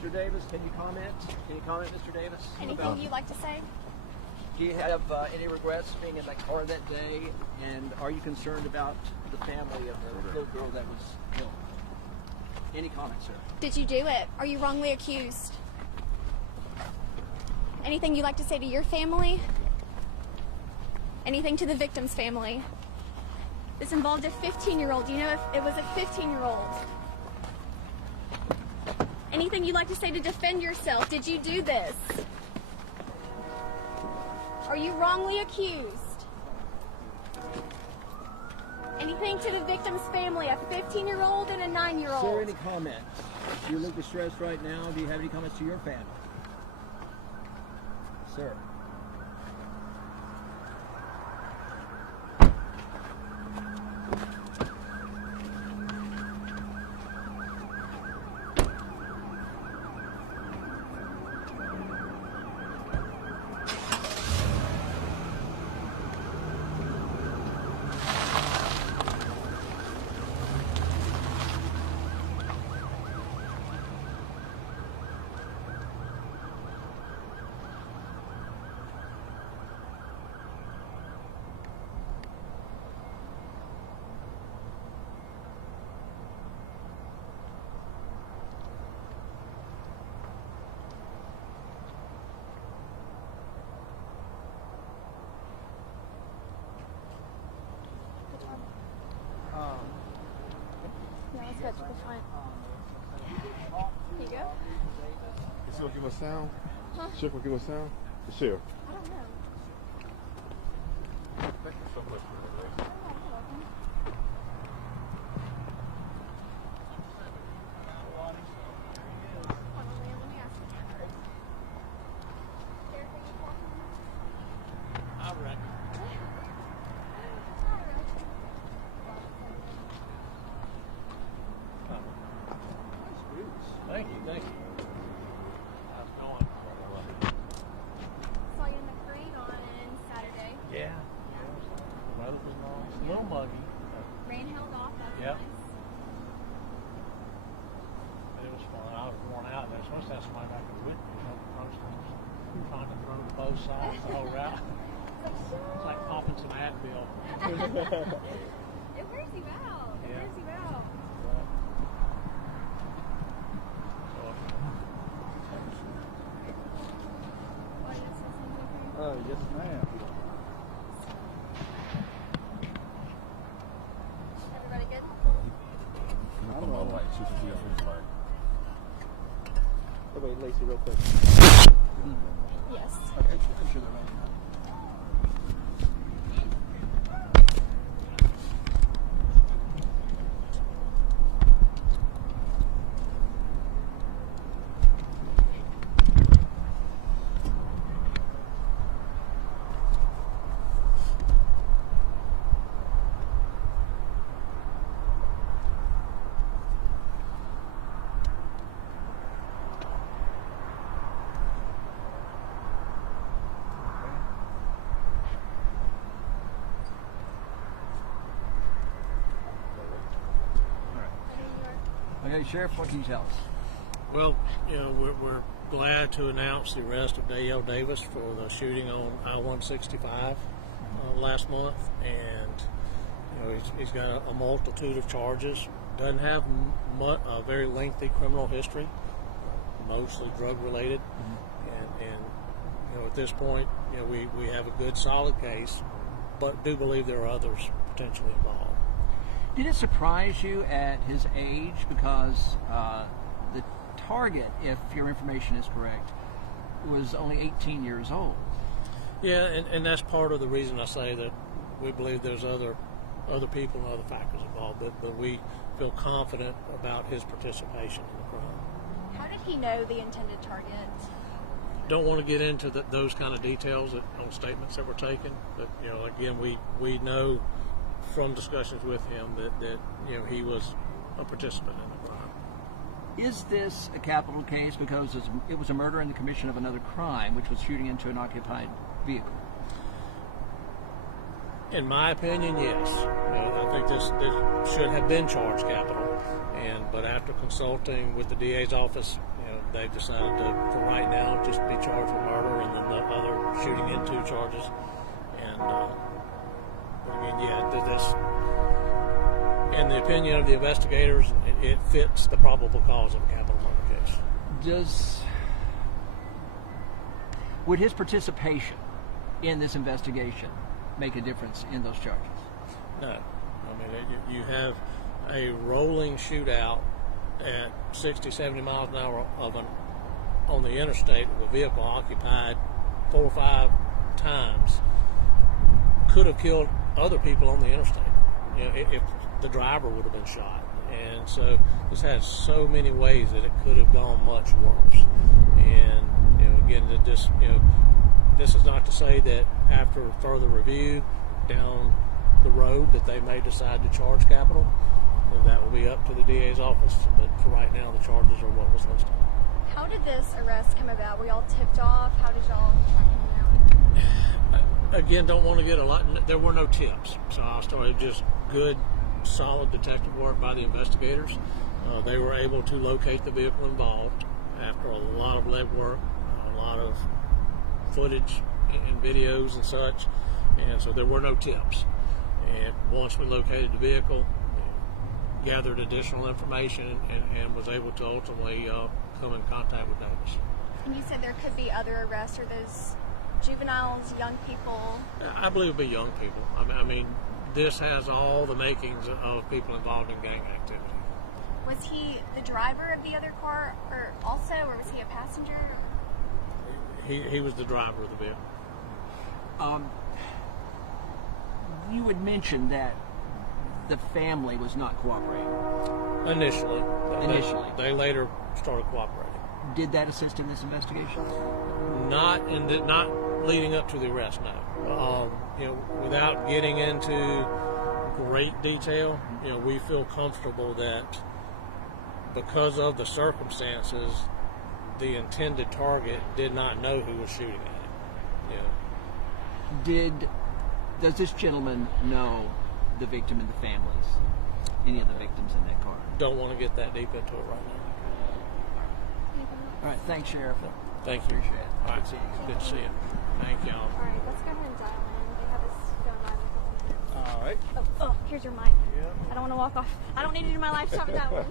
Mr. Davis, can you comment? Can you comment, Mr. Davis? Anything you'd like to say? Do you have any regrets being in that car that day? And are you concerned about the family of the little girl that was killed? Any comments, sir? Did you do it? Are you wrongly accused? Anything you'd like to say to your family? Anything to the victim's family? This involved a 15-year-old. Do you know if it was a 15-year-old? Anything you'd like to say to defend yourself? Did you do this? Are you wrongly accused? Anything to the victim's family, a 15-year-old and a 9-year-old? Sir, any comments? You look distressed right now. Do you have any comments to your family? Sir. No, it's good. It's fine. Here you go. Is she gonna give us sound? Huh? Sheriff will give us sound? The sheriff. I don't know. Thank you so much. Thank you, thank you. How's it going? Saw you in the parade on Saturday. Yeah. The weather was nice. A little muggy. Rain held off. That was Yep. nice. But it was fun. I was worn out. I was supposed to have somebody back with me. I was trying to throw to both sides the whole route. It's like popping some Advil. It wears you out. It Yeah. wears you out. Why did it say something? Oh, yes, ma'am. Everybody good? I'm all right. Oh, wait, Lacey, real quick. Yes. Okay, I'm sure they're ready now. Okay, Sheriff, what can you tell us? Well, you know, we're glad to announce the arrest of Dale Davis for the shooting on I-165 last month, and you know he's got a multitude of charges. Doesn't have a very lengthy criminal history, mostly drug related, and you know at this point, you know we have a good solid case, but do believe there are others potentially involved. Did it surprise you at his age? Because the target, if your information is correct, was only 18 years old. Yeah, and that's part of the reason I say that we believe there's other people and other factors involved, but we feel confident about his participation in the crime. How did he know the intended target? Don't want to get into those kind of details on statements that were taken, but you know, again, we know from discussions with him that you know he was a participant in the crime. Is this a capital case because it was a murder in the commission of another crime, which was shooting into an occupied vehicle? In my opinion, yes. I think this should have been charged capital, but after consulting with the DA's office, they've decided to, for right now, just be charged with murder and then the other shooting into charges. And again, this, in the opinion of the investigators, it fits the probable cause of a capital murder case. Would his participation in this investigation make a difference in those charges? No. I mean, you have a rolling shootout at 60, 70 miles an hour on the interstate with a vehicle occupied 4 or 5 times. Could have killed other people on the interstate, if the driver would have been shot. And so this has so many ways that it could have gone much worse. And again, this is not to say that after further review down the road that they may decide to charge capital. That will be up to the DA's office, but for right now, the charges are what was listed. How did this arrest come about? Were y'all tipped off? How did y'all track him down? Again, don't want to get a lot. There were no tips, so I started just good, solid detective work by the investigators. They were able to locate the vehicle involved after a lot of legwork, a lot of footage and videos and such, and so there were no tips. And once we located the vehicle, gathered additional information, and was able to ultimately come in contact with Davis. And you said there could be other arrests. Are those juveniles, young people? I believe it'll be young people. I mean, this has all the makings of people involved in gang activity. Was he the driver of the other car, or was he a passenger? He was the driver of the vehicle. You had mentioned that the family was not cooperating. Initially. They later started cooperating. Did that assist in this investigation? Not leading up to the arrest, no. Without getting into great detail, we feel comfortable that because of the circumstances, the intended target did not know who was shooting at him. Does this gentleman know the victim and the families? Any of the victims in that car? Don't want to get that deep into it right now. All right, thanks, Sheriff. Thank you. Appreciate it. All right, Good seeing you. good to see you. Thank y'all. All right, let's go ahead and dial in. They have us going on in a couple minutes. All right. Oh, here's your mic. Yeah. I don't want to walk off. I don't need it in my life. Stop with that one.